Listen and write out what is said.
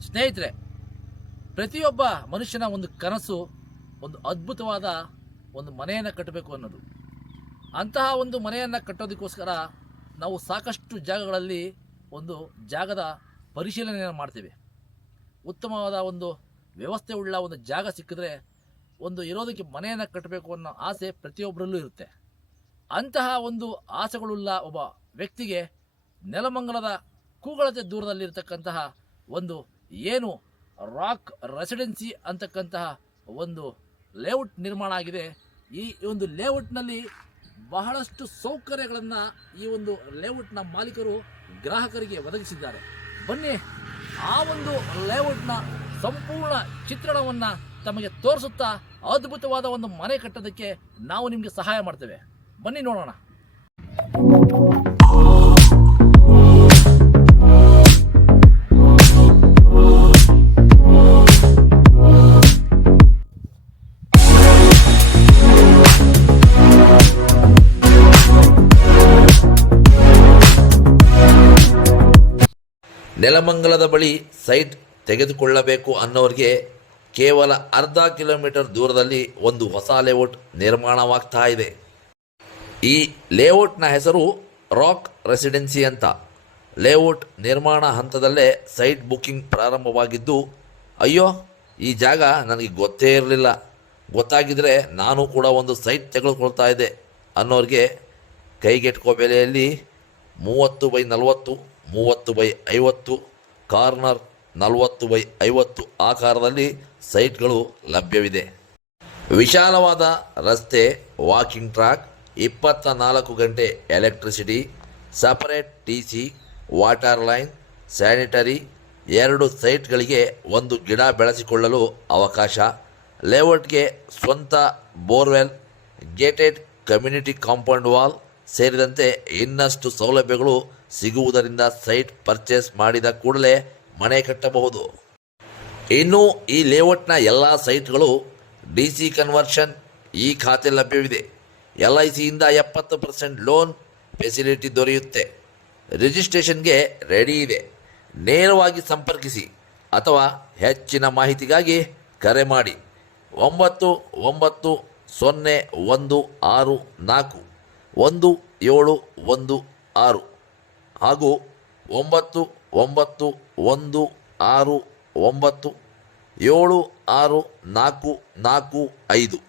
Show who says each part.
Speaker 1: ಸ್ನೇಹಿತರೆ, ಪ್ರತಿಯೊಬ್ಬ ಮನುಷ್ಯನ ಒಂದು ಕನಸು, ಒಂದು ಅದ್ಭುತವಾದ ಒಂದು ಮನೆಯನ್ನು ಕಟ್ಟಬೇಕು ಅನ್ನೋದು. ಅಂತಹ ಒಂದು ಮನೆಯನ್ನು ಕಟ್ಟೋದಕ್ಕೋಸ್ಕರ ನಾವು ಸಾಕಷ್ಟು ಜಾಗಗಳಲ್ಲಿ ಒಂದು ಜಾಗದ ಪರಿಶೀಲನೆಯನ್ನು ಮಾಡ್ತೀವಿ. ಉತ್ತಮವಾದ ಒಂದು ವ್ಯವಸ್ಥೆ ಉಳ್ಳ ಒಂದು ಜಾಗ ಸಿಕ್ಕಿದ್ರೆ ಒಂದು ಇರೋದಕ್ಕೆ ಮನೆಯನ್ನು ಕಟ್ಟಬೇಕು ಅನ್ನೋ ಆಸೆ ಪ್ರತಿಯೊಬ್ಬರಲ್ಲೂ ಇರುತ್ತೆ. ಅಂತಹ ಒಂದು ಆಸೆಗಳುಳ್ಳ ಒಬ್ಬ ವ್ಯಕ್ತಿಗೆ ನೆಲಮಂಗಲದ ಕೂಗಳತೆ ದೂರದಲ್ಲಿರ್ತಕ್ಕಂತಹ ಒಂದು ಏನು ರಾಕ್ ರೆಸಿಡೆನ್ಸಿ ಅಂತಕ್ಕಂತಹ ಒಂದು ಲೇಔಟ್ ನಿರ್ಮಾಣ ಆಗಿದೆ. ಈ ಒಂದು ಲೇಔಟ್ನಲ್ಲಿ ಬಹಳಷ್ಟು ಸೌಕರ್ಯಗಳನ್ನು ಈ ಒಂದು ಲೇಔಟ್ನ ಮಾಲೀಕರು ಗ್ರಾಹಕರಿಗೆ ಒದಗಿಸಿದ್ದಾರೆ. ಬನ್ನಿ, ಆ ಒಂದು ಲೇಔಟ್ನ ಸಂಪೂರ್ಣ ಚಿತ್ರಣವನ್ನು ತಮಗೆ ತೋರಿಸುತ್ತಾ ಅದ್ಭುತವಾದ ಒಂದು ಮನೆ ಕಟ್ಟೋದಕ್ಕೆ ನಾವು ನಿಮಗೆ ಸಹಾಯ ಮಾಡ್ತೇವೆ. ಬನ್ನಿ ನೋಡೋಣ.
Speaker 2: ನೆಲಮಂಗಲದ ಬಳಿ ಸೈಟ್ ತೆಗೆದುಕೊಳ್ಳಬೇಕು ಅನ್ನೋರಿಗೆ ಕೇವಲ ಅರ್ಧ ಕಿಲೋಮೀಟರ್ ದೂರದಲ್ಲಿ ಒಂದು ಹೊಸ ಲೇಔಟ್ ನಿರ್ಮಾಣವಾಗ್ತಾ ಇದೆ. ಈ ಲೇಔಟ್ನ ಹೆಸರು ರಾಕ್ ರೆಸಿಡೆನ್ಸಿ ಅಂತ. ಲೇಔಟ್ ನಿರ್ಮಾಣ ಹಂತದಲ್ಲೇ ಸೈಟ್ ಬುಕ್ಕಿಂಗ್ ಪ್ರಾರಂಭವಾಗಿದ್ದು, ಅಯ್ಯೋ, ಈ ಜಾಗ ನನಗೆ ಗೊತ್ತೇ ಇರಲಿಲ್ಲ. ಗೊತ್ತಾಗಿದ್ದರೆ ನಾನು ಕೂಡ ಒಂದು ಸೈಟ್ ತೆಗೆದುಕೊಳ್ತಾ ಇದ್ದೆ ಅನ್ನೋರಿಗೆ ಕೈಗೆಟ್ಕೋ ಬೆಲೆಯಲ್ಲಿ ಮೂವತ್ತು ಬೈ ನಲವತ್ತು ಮೂವತ್ತು ಬೈ ಐವತ್ತು, ಕಾರ್ನರ್ ನಲವತ್ತು ಬೈ ಐವತ್ತು ಆಕಾರದಲ್ಲಿ ಸೈಟ್ಗಳು ಲಭ್ಯವಿದೆ. ವಿಶಾಲವಾದ ರಸ್ತೆ ವಾಕಿಂಗ್ ಟ್ರ್ಯಾಕ್ ಇಪ್ಪತ್ತ ನಾಲ್ಕು ಗಂಟೆ electricity separate T C water line sanitary ಎರಡು ಸೈಟ್ಗಳಿಗೆ ಒಂದು ಗಿಡ ಬೆಳೆಸಿಕೊಳ್ಳಲು ಅವಕಾಶ. ಲೇಔಟ್ಗೆ ಸ್ವಂತ borewell gated community compound wall ಸೇರಿದಂತೆ ಇನ್ನಷ್ಟು ಸೌಲಭ್ಯಗಳು ಸಿಗುವುದರಿಂದ ಸೈಟ್ ಪರ್ಚೇಸ್ ಮಾಡಿದ ಕೂಡಲೇ ಮನೆ ಕಟ್ಟಬಹುದು. ಇನ್ನು ಈ ಲೇಔಟ್ನ ಎಲ್ಲ ಸೈಟ್ಗಳು ಡಿ ಸಿ ಕನ್ವರ್ಷನ್ ಈ ಖಾತೆ ಲಭ್ಯವಿದೆ. ಎಲ್ ಐ ಸಿಯಿಂದ ಎಪ್ಪತ್ತು ಪರ್ಸೆಂಟ್ ಲೋನ್ ಫೆಸಿಲಿಟಿ ದೊರೆಯುತ್ತೆ. ರಿಜಿಸ್ಟ್ರೇಷನ್ಗೆ ರೆಡಿ ಇದೆ. ನೇರವಾಗಿ ಸಂಪರ್ಕಿಸಿ ಅಥವಾ ಹೆಚ್ಚಿನ ಮಾಹಿತಿಗಾಗಿ ಕರೆ ಮಾಡಿ. ಒಂಬತ್ತು ಒಂಬತ್ತು ಸೊನ್ನೆ ಒಂದು ಆರು ನಾಲ್ಕು. ಒಂದು, ಏಳು, ಒಂದು, ಆರು. ಹಾಗೂ ಒಂಬತ್ತು ಒಂಬತ್ತು, ಒಂದು, ಆರು, ಒಂಬತ್ತು, ಏಳು, ಆರು, ನಾಲ್ಕು ನಾಲ್ಕು, ಐದು.